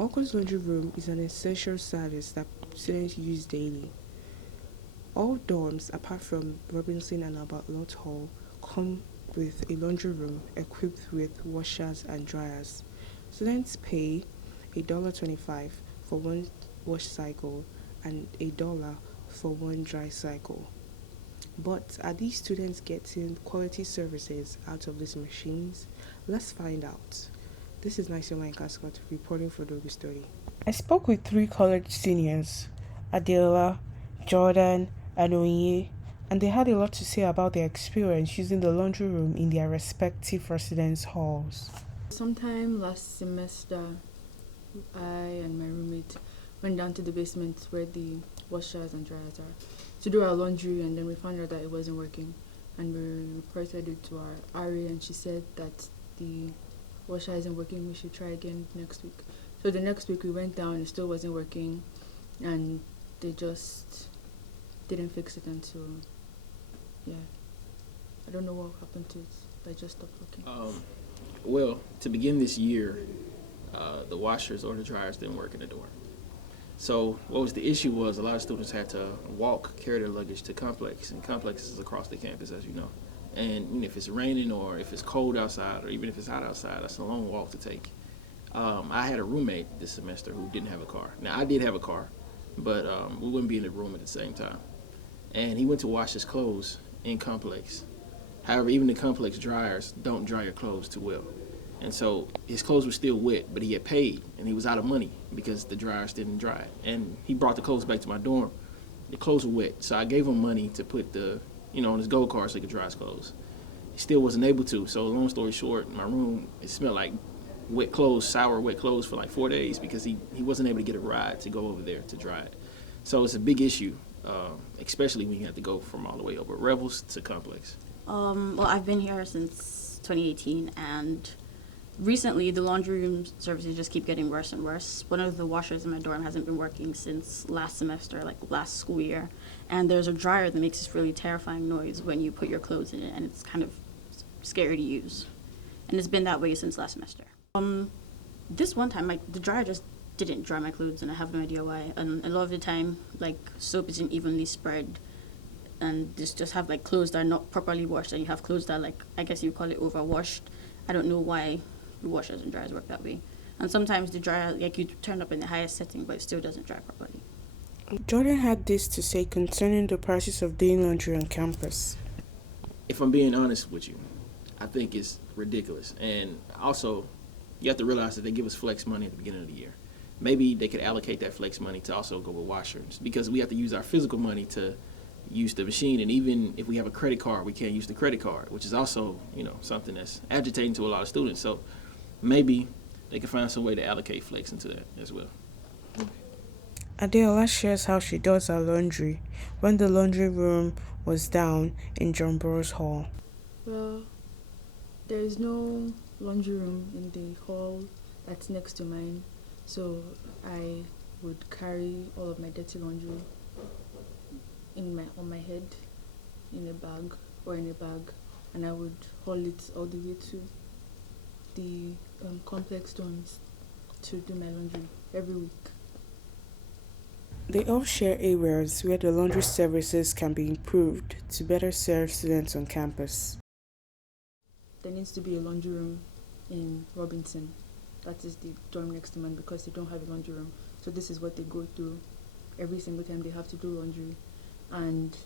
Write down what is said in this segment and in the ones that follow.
Uncle's Laundry Room is an essential service that students use daily. All dorms, apart from Robinson and Albert Lot Hall, come with a laundry room equipped with washers and dryers. Students pay $1.25 for one wash cycle and $1 for one dry cycle. But are these students getting quality services out of these machines? Let's find out. This is Nice Cascott reporting for Dogus Story. I spoke with three college seniors, Adela, Jordan, and Onye, and they had a lot to say about their experience using the laundry room in their respective residence halls. Sometime last semester, I and my roommate went down to the basement where the washers and dryers are to do our laundry, and then we found out that it wasn't working, and we reported it to our RA, and she said that the washer isn't working, we should try again next week. So the next week we went down, it still wasn't working, and they just didn't fix it until, yeah, I don't know what happened to it, but it just stopped working. Well, to begin this year, the washers or the dryers didn't work in the dorm. So what was the issue was a lot of students had to carry their luggage to Complex, and Complex is across the campus, as you know. And if it's raining or if it's cold outside or even if it's hot outside, that's a long walk to take. I had a roommate this semester who didn't have a car. Now, I did have a car, but we wouldn't be in the room at the same time. And he went to wash his clothes in Complex. However, even the Complex dryers don't dry your clothes too well. And so his clothes were still wet, but he had paid, and he was out of money because the dryers didn't dry it. And he brought the clothes back to my dorm. The clothes were wet, so I gave him money to put on his gold card so he could dry his clothes. He still wasn't able to, so long story short, my room, it smelled like wet clothes, sour wet clothes for like 4 days because he wasn't able to get a ride to go over there to dry it. So it's a big issue, especially when you have to go from all the way over Revels to Complex. Well, I've been here since 2018, and recently the laundry room services just keep getting worse and worse. One of the washers in my dorm hasn't been working since last semester, like last school year, and there's a dryer that makes this really terrifying noise when you put your clothes in it, and it's kind of scary to use. And it's been that way since last semester. This one time, the dryer just didn't dry my clothes, and I have no idea why. And a lot of the time, soap isn't evenly spread, and just have clothes that are not properly washed, and you have clothes that I guess you call it overwashed. I don't know why the washers and dryers work that way. And sometimes the dryer, you turn up in the highest setting, but it still doesn't dry properly. Jordan had this to say concerning the process of doing laundry on campus. If I'm being honest with you, I think it's ridiculous. And also, you have to realize that they give us flex money at the beginning of the year. Maybe they could allocate that flex money to also go with washers, because we have to use our physical money to use the machine, and even if we have a credit card, we can't use the credit card, which is also, something that's agitating to a lot of students. So maybe they can find some way to allocate flex into that as well. Adela shares how she does her laundry when the laundry room was down in John Burroughs Hall. Well, there is no laundry room in the hall that's next to mine, so I would carry all of my dirty laundry on my head in a bag, and I would haul it all the way to the complex dorms to do my laundry every week. They all share areas where the laundry services can be improved to better serve students on campus. There needs to be a laundry room in Robinson. That is the dorm next to mine, because they don't have a laundry room. So this is what they go through every single time they have to do laundry. And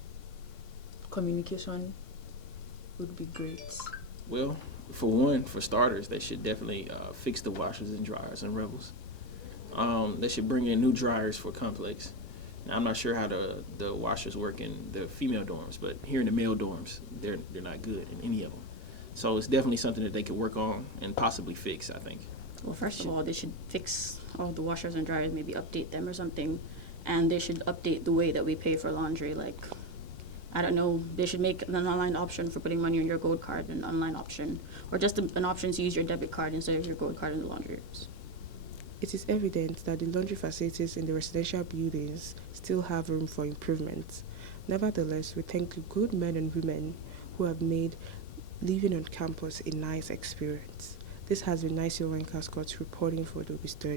communication would be great. Well, for starters, they should definitely fix the washers and dryers and Rebels. They should bring in new dryers for Complex. Now, I'm not sure how the washers work in the female dorms, but here in the male dorms, they're not good in any of them. So it's definitely something that they could work on and possibly fix, I think. Well, first of all, they should fix all the washers and dryers, maybe update them or something. And they should update the way that we pay for laundry. I don't know, they should make an online option for putting money on your gold card, an online option, or just an option to use your debit card instead of your gold card in the laundry rooms. It is evident that the laundry facilities in the residential buildings still have room for improvement. Nevertheless, we thank the good men and women who have made living on campus a nice experience. This has been Nice Cascott reporting for Dogus Story.